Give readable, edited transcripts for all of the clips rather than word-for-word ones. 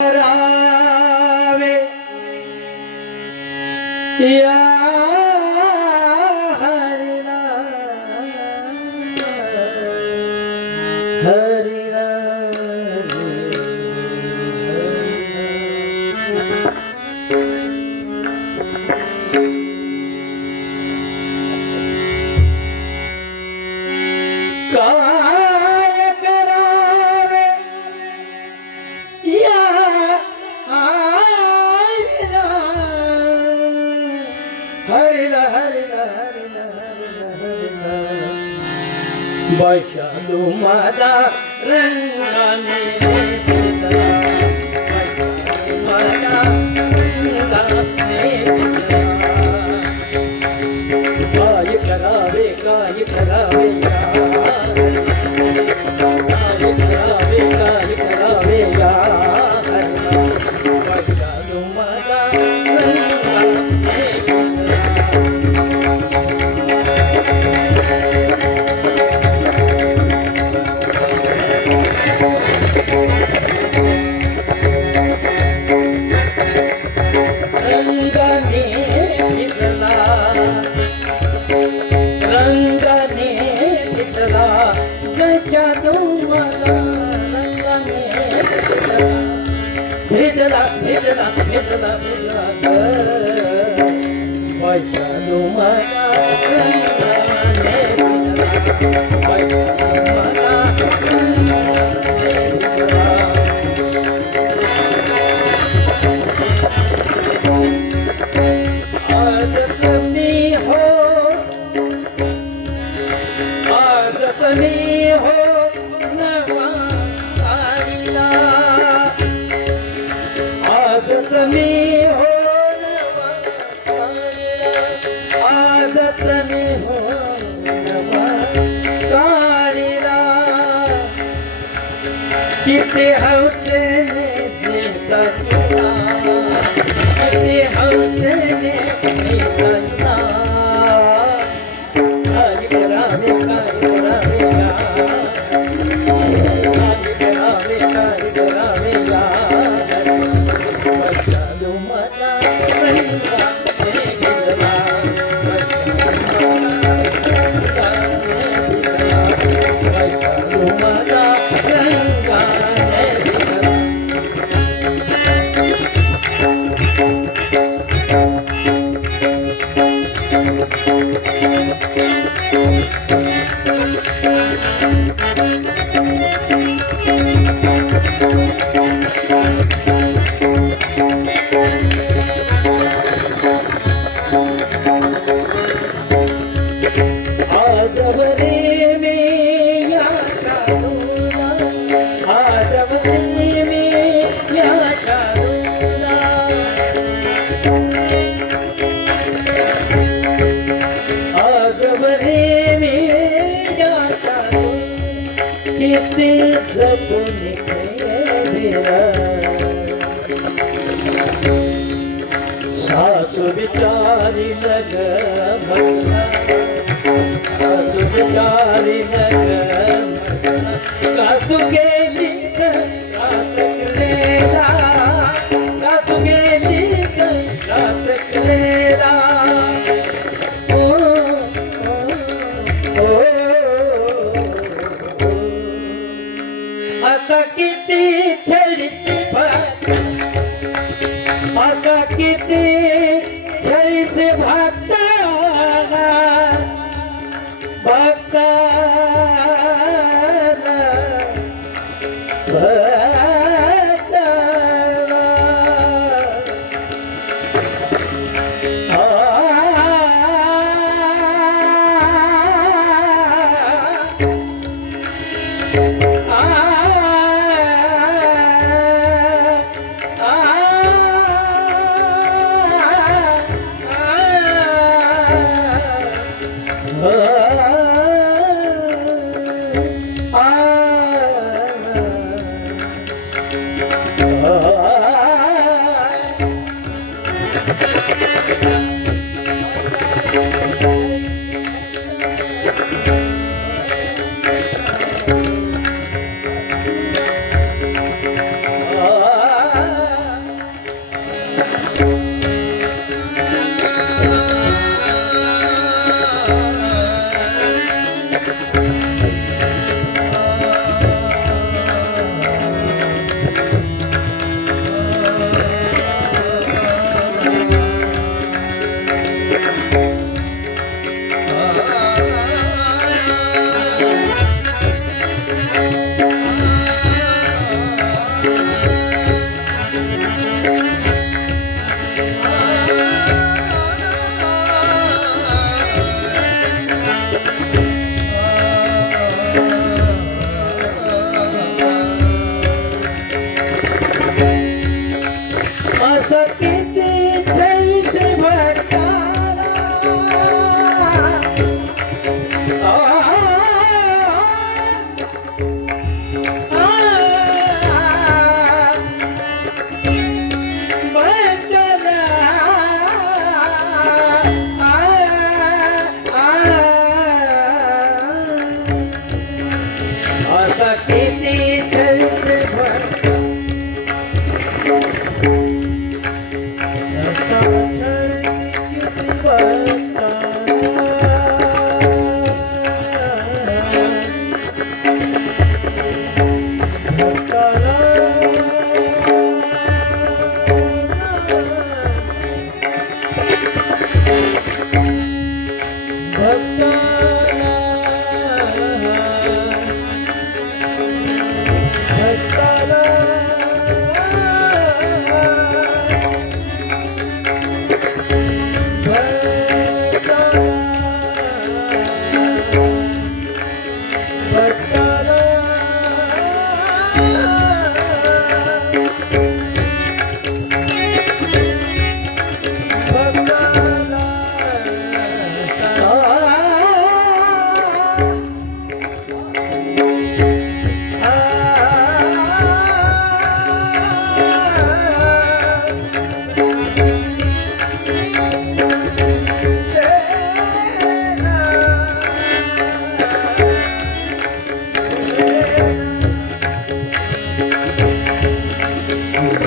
करावे या हरिला हरिला काय करावे या हरिला हरिला हरिला हरिला हरिला हरिला बैशालू माझा रंगाने पिचला बैशालू माझा रंगाने पिचला काय करावे काय करावे काय करावे या बैशालू माझा रंगाने भेजला भेजला भेजला भेजला बैशालू माझा रंगाने भेजला बैशालू माझा रंगाने भेजला आज तुम्ही हो आज तुम्ही हो नवा आईला आजच मी हो नवा आजच मी हो नवा काळीला किती हौसेने दिसला किती हौसेने दिसला काय करावे या काय करावे या बैशालू माझा रंगाने भिजला बैशालू माझा रंगाने भिजला किती जपून ठेविला सासू बिचारी लग सासू बिचारी लग सासू गेली सकलेला सासू गेली सकलेला आता किती छळीची भात आता किती छळीचे भात बघताना असं किती छैसे भक्ताला असं किती छैसे भक्ता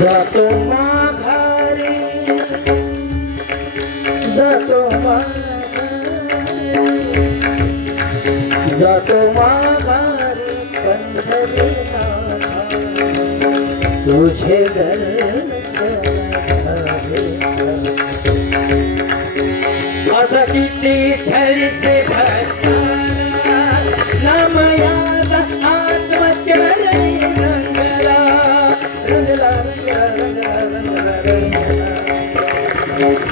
जातो माघारी जातो माघारी पंढरीनाथा तुझे असं किती छैसे भक्ताला नाम याद आत्मचरणी रंगला रंगला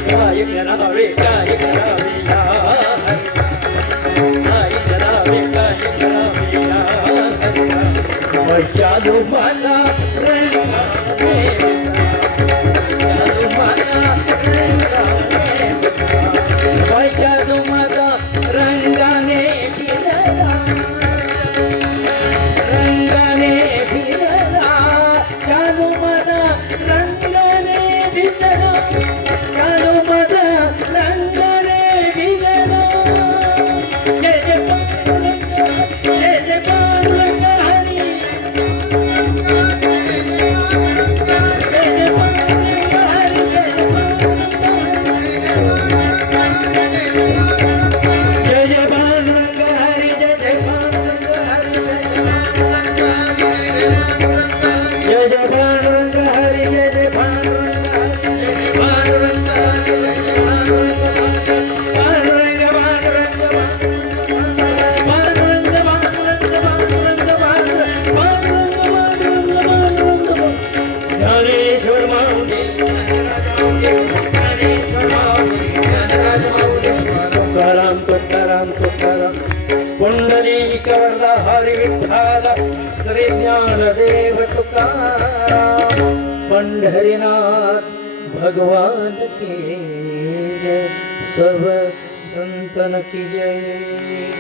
काय करावे काय करावे या काय करावे काय करावे या जादू मला जादू मला रंगाने फिरला रंगाने फिरला जादू मला रंगाने फिरला जादू मला रंगाने फिरला जय जय पांडुरंग जय जय पांडुरंग हरी तुकाराम पुंडलीकवरदा हरी विठ्ठल श्री ज्ञानदेव तुकाराम पंढरीनाथ भगवान की जय सब संतन की जय।